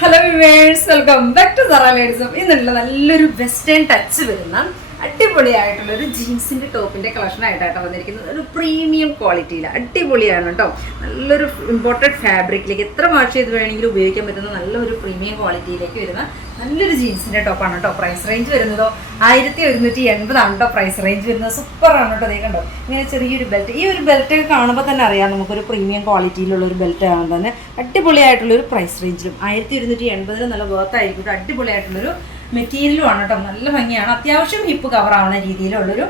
Hello viewers, welcome back to Zara ladies. ഇന്നുള്ള നല്ലൊരു western touch വരുന്ന അടിപൊളിയായിട്ടുള്ള ഒരു ജീൻസിന്റെ ടോപ്പിന്റെ കളക്ഷൻ ആയിട്ടാണ് വന്നിരിക്കുന്നത്. ഒരു പ്രീമിയം ക്വാളിറ്റിയിൽ അടിപൊളിയാണ് കേട്ടോ. നല്ലൊരു ഇമ്പോർട്ടഡ് ഫാബ്രിക്കിലേക്ക് എത്ര വാഷ് ചെയ്ത് വേണമെങ്കിലും ഉപയോഗിക്കാൻ പറ്റുന്ന നല്ലൊരു പ്രീമിയം ക്വാളിറ്റിയിലേക്ക് വരുന്ന നല്ലൊരു ജീൻസിന്റെ ടോപ്പാണ് കേട്ടോ. പ്രൈസ് റേഞ്ച് വരുന്നതോ 1780 കേട്ടോ പ്രൈസ് റേഞ്ച് വരുന്നത്. സൂപ്പറാണ് കേട്ടോ. അതേ കണ്ടോ, ഇങ്ങനെ ചെറിയൊരു ബെൽറ്റ്. ഈ ഒരു ബെൽറ്റ് കാണുമ്പോൾ തന്നെ അറിയാം നമുക്കൊരു പ്രീമിയം ക്വാളിറ്റിയിലുള്ള ഒരു ബെൽറ്റ് ആണെന്ന് തന്നെ. അടിപൊളിയായിട്ടുള്ളൊരു പ്രൈസ് റേഞ്ചിലും 1780 നല്ല വർത്തായിരിക്കും. അടിപൊളിയായിട്ടുള്ളൊരു മെറ്റീരിയലുമാണ് കേട്ടോ. നല്ല ഭംഗിയാണ്. അത്യാവശ്യം ഹിപ്പ് കവർ ആവുന്ന രീതിയിലുള്ളൊരു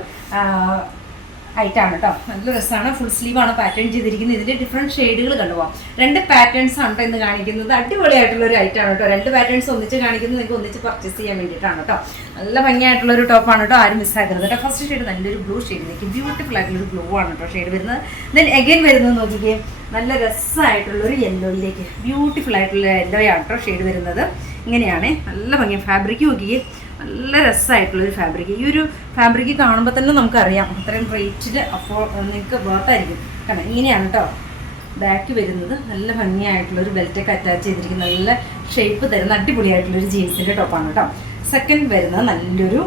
ഐറ്റാണ് കേട്ടോ. നല്ല രസമാണ്. ഫുൾ സ്ലീവാണ് പാറ്റേൺ ചെയ്തിരിക്കുന്നത്. ഇതിൻ്റെ ഡിഫറെൻറ്റ് ഷെയ്ഡുകൾ കണ്ടുപോകാം. 2 പാറ്റേൺസ് ആണ് കേട്ടോ ഇന്ന് കാണിക്കുന്നത്. അടിപൊളിയായിട്ടുള്ളൊരു ഐറ്റാണ് കേട്ടോ. 2 പാറ്റേൺസ് ഒന്നിച്ച് കാണിക്കുന്നത് നിങ്ങൾക്ക് ഒന്നിച്ച് പർച്ചേസ് ചെയ്യാൻ വേണ്ടിയിട്ടാണ് കേട്ടോ. നല്ല ഭംഗിയായിട്ടുള്ളൊരു ടോപ്പാണ് കേട്ടോ. ആരും മിസ്സാക്കരുത് കേട്ടോ. ഫസ്റ്റ് ഷെയ്ഡ് നല്ലൊരു ബ്ലൂ ഷെയ്ഡിലേക്ക് ബ്യൂട്ടിഫുൾ ആയിട്ടുള്ളൊരു ബ്ലൂ ആണ് കേട്ടോ ഷെയ്ഡ് വരുന്നത്. ദെൻ എഗെയിൻ വരുന്നത് നോക്കിക്കേ, നല്ല രസമായിട്ടുള്ളൊരു യെല്ലോയിലേക്ക് ബ്യൂട്ടിഫുൾ ആയിട്ടുള്ള യെല്ലോയാണ് കേട്ടോ ഷെയ്ഡ് വരുന്നത്. ഇങ്ങനെയാണ് നല്ല ഭംഗി. ഫാബ്രിക് നോക്കിയേ, നല്ല രസമായിട്ടുള്ളൊരു ഫാബ്രിക്. ഈ ഒരു ഫാബ്രിക് കാണുമ്പോൾ തന്നെ നമുക്കറിയാം അത്രയും റേറ്റിൽ നിങ്ങൾക്ക് വർത്തായിരിക്കും. കാരണം ഇങ്ങനെയാണ് കേട്ടോ ബാക്ക് വരുന്നത്. നല്ല ഭംഗിയായിട്ടുള്ളൊരു ബെൽറ്റൊക്കെ അറ്റാച്ച് ചെയ്തിരിക്കുന്ന നല്ല ഷേപ്പ് തരുന്ന അടിപൊളിയായിട്ടുള്ളൊരു ജീൻസിൻ്റെ ടോപ്പാണ് കേട്ടോ. സെക്കൻഡ് വരുന്നത് നല്ലൊരു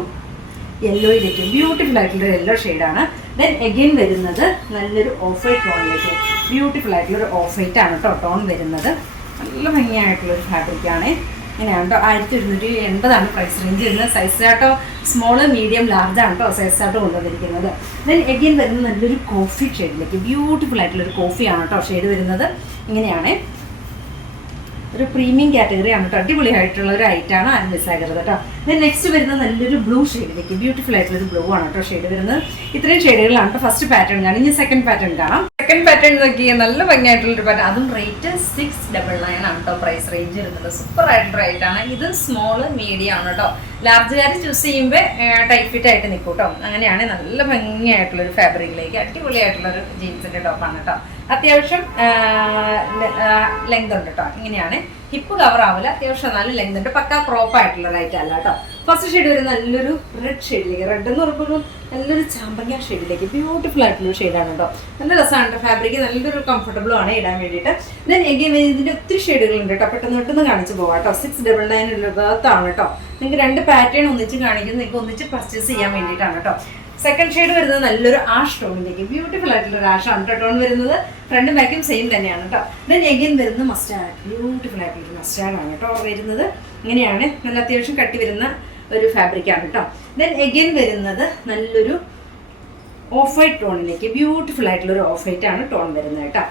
യെല്ലോയിലേക്ക് ബ്യൂട്ടിഫുൾ ആയിട്ടുള്ളൊരു യെല്ലോ ഷെയ്ഡാണ്. ദെൻ എഗെയിൻ വരുന്നത് നല്ലൊരു ഓഫ് വൈറ്റ് ടോണിലേക്ക് ബ്യൂട്ടിഫുൾ ആയിട്ടുള്ളൊരു ഓഫ് വൈറ്റ് ആണ് കേട്ടോ ടോൺ വരുന്നത്. നല്ല ഭംഗിയായിട്ടുള്ളൊരു ഫാബ്രിക്കാണ്. ഇങ്ങനെയാണ് കേട്ടോ. 1780 പ്രൈസ് റേഞ്ച് വരുന്നത്. സൈസ് ചാട്ടോ സ്മോള്, മീഡിയം, ലാർജ് ആണ് കേട്ടോ സൈസ് ചാട്ടോ കൊണ്ടുവന്നിരിക്കുന്നത്. ദെൻ എഗെയിൻ വരുന്നത് നല്ലൊരു കോഫി ഷെയ്ഡിലേക്ക് ബ്യൂട്ടിഫുൾ ആയിട്ടുള്ളൊരു കോഫിയാണ് കേട്ടോ ഷെയ്ഡ് വരുന്നത്. ഇങ്ങനെയാണ് ഒരു പ്രീമിയം കാറ്റഗറി ആണ് കേട്ടോ. അടിപൊളിയായിട്ടുള്ള ഒരു ഐറ്റാണ്. ആരും മിസ്സാക്കരുത് കേട്ടോ. ദെൻ നെക്സ്റ്റ് വരുന്നത് നല്ലൊരു ബ്ലൂ ഷെയ്ഡിലേക്ക് ബ്യൂട്ടിഫുൾ ആയിട്ടുള്ളൊരു ബ്ലൂ ആണ് കേട്ടോ ഷെയ്ഡ് വരുന്നത്. ഇത്രയും ഷെയ്ഡുകളാണ് കേട്ടോ ഫസ്റ്റ് പാറ്റേൺ കാണാം. ഇനി സെക്കൻഡ് പാറ്റേൺ കാണാം. സെക്കൻഡ് പാറ്റേൺ നോക്കിയാൽ നല്ല ഭംഗിയായിട്ടുള്ളൊരു പാറ്റേൺ. അതും റേറ്റ് 699 ആണ് കേട്ടോ പ്രൈസ് റേഞ്ച് വരുന്നത്. സൂപ്പർ ആയിട്ടുള്ള റേറ്റ് ആണ്. ഇത് സ്മോള്, മീഡിയം ആണ് കേട്ടോ. ലാർജുകാർ ചൂസ് ചെയ്യുമ്പോൾ ടൈറ്റ് ഫിറ്റ് ആയിട്ട് നിൽക്കും കേട്ടോ. അങ്ങനെയാണ് നല്ല ഭംഗിയായിട്ടുള്ളൊരു ഫാബ്രിക്കിലേക്ക് അടിപൊളിയായിട്ടുള്ളൊരു ജീൻസിൻ്റെ ടോപ്പാണ് കേട്ടോ. അത്യാവശ്യം ലെങ്ത് ഉണ്ട് കേട്ടോ. ഇങ്ങനെയാണ്. ഹിപ്പ് കവർ ആവില്ല. അത്യാവശ്യം നല്ല ലെങ്ത് ഉണ്ട്. പക്ക ക്രോപ്പ് ആയിട്ടുള്ള റൈറ്റ് അല്ല കേട്ടോ. ഫസ്റ്റ് ഷെയ്ഡ് വരുന്ന നല്ലൊരു റെഡ് ഷെയ്ഡിലേക്ക്, റെഡ് എന്ന് പറയുമ്പോൾ നല്ലൊരു ചാമ്പങ്ങ ഷെയ്ഡിലേക്ക് ബ്യൂട്ടിഫുൾ ആയിട്ടുള്ളൊരു ഷെയ്ഡാണ് കേട്ടോ. നല്ല രസമാണ് ഫാബ്രിക്. നല്ലൊരു കംഫർട്ടബിളും ആണ് ഇടാൻ വേണ്ടിയിട്ട്. ദെൻ എഗെയിൻ ഇതിൻ്റെ ഒത്തിരി ഷെയ്ഡുകളുണ്ട് കേട്ടോ. പെട്ടെന്ന് കാണിച്ച് പോകാം കേട്ടോ. 699 ബർത്താണ് കേട്ടോ. നിങ്ങൾക്ക് 2 പാറ്റേൺ ഒന്നിച്ച് കാണിക്കുന്നത് നിങ്ങൾക്ക് ഒന്നിച്ച് പർച്ചേസ് ചെയ്യാൻ വേണ്ടിയിട്ടാണ് കേട്ടോ. സെക്കൻഡ് ഷെയ്ഡ് വരുന്നത് നല്ലൊരു ആഷ് ടോണിലേക്ക് ബ്യൂട്ടിഫുൾ ആയിട്ടുള്ളൊരു ആഷാണ് കേട്ടോ ടോൺ വരുന്നത്. ഫ്രണ്ടും ബാക്കും സെയിം തന്നെയാണ് കേട്ടോ. ദെൻ എഗെയിൻ വരുന്നത് മസ്റ്റാർഡ്, ബ്യൂട്ടിഫുൾ ആയിട്ടുള്ളൊരു മസ്റ്റാർഡാണ് കേട്ടോ വരുന്നത്. ഇങ്ങനെയാണ്. നല്ല അത്യാവശ്യം കട്ടി വരുന്ന ഒരു ഫാബ്രിക്കാണ് കേട്ടോ. ദെൻ എഗെയിൻ വരുന്നത് നല്ലൊരു ഓഫ് വൈറ്റ് ടോണിലേക്ക് ബ്യൂട്ടിഫുൾ ആയിട്ടുള്ളൊരു ഓഫ് വൈറ്റ് ആണ് ടോൺ വരുന്നത് കേട്ടോ.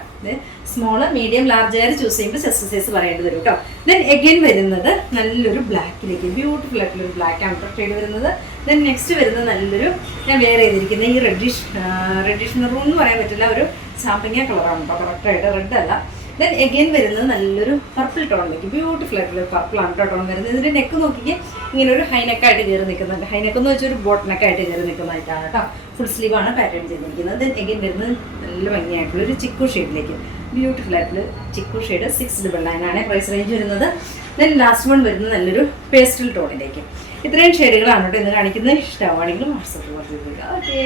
സ്മോള്, മീഡിയം, ലാർജുകാർ ചൂസ് ചെയ്യുമ്പോൾ സൈസ് പറയേണ്ടി വരും കേട്ടോ. ദെൻ എഗെയിൻ വരുന്നത് നല്ലൊരു ബ്ലാക്കിലേക്ക് ബ്യൂട്ടിഫുൾ ആയിട്ടുള്ളൊരു ബ്ലാക്ക് ആണ് കേട്ടോ ഷെയ്ഡ് വരുന്നത്. ദെൻ നെക്സ്റ്റ് വരുന്നത് നല്ലൊരു ഞാൻ വെയർ ചെയ്തിരിക്കുന്ന ഈ റെഡിഷ് മെറൂൺ എന്ന് പറയാൻ പറ്റില്ല, ഒരു ചാമ്പങ്ങ കളറാണ് കേട്ടോ. കറക്റ്റായിട്ട് റെഡ് അല്ല. ദെൻ എഗെയിൻ വരുന്നത് നല്ലൊരു പർപ്പിൾ ടോണിലേക്ക് ബ്യൂട്ടിഫുൾ ആയിട്ടുള്ള പർപ്പിളാണ് കേട്ടോ ടോൺ വരുന്നത്. ഇതിൻ്റെ നെക്ക് നോക്കിക്കേ, ഇങ്ങനെ ഒരു ഹൈനെക്കായിട്ട് കയറി നിൽക്കുന്നുണ്ട്. ഹൈനെക്ക് എന്ന് വെച്ചാൽ ഒരു ബോട്ട് നെക്കായിട്ട് കയറി നിൽക്കുന്നതായിട്ടാണ് കേട്ടോ. ഫുൾ സ്ലീവാണ് പാറ്റേൺ ചെയ്തിരിക്കുന്നത്. ദെൻ എഗെയിൻ വരുന്നത് നല്ല ഭംഗിയായിട്ടുള്ളൊരു ചിക്കു ഷെയ്ഡിലേക്ക് ബ്യൂട്ടിഫുൾ ആയിട്ടുള്ള ചിക്കു ഷെയ്ഡ് 699 ആണ് പ്രൈസ് റേഞ്ച് വരുന്നത്. ദെൻ ലാസ്റ്റ് വൺ വരുന്നത് നല്ലൊരു പേസ്റ്റൽ ടോണിലേക്ക്. ഇത്രയും ഷെയ്ഡുകളാണ് കേട്ടോ ഇന്ന് കാണിക്കുന്നത്. ഇഷ്ടമാണെങ്കിലും വാട്സാപ്പിൽ ഓക്കെ.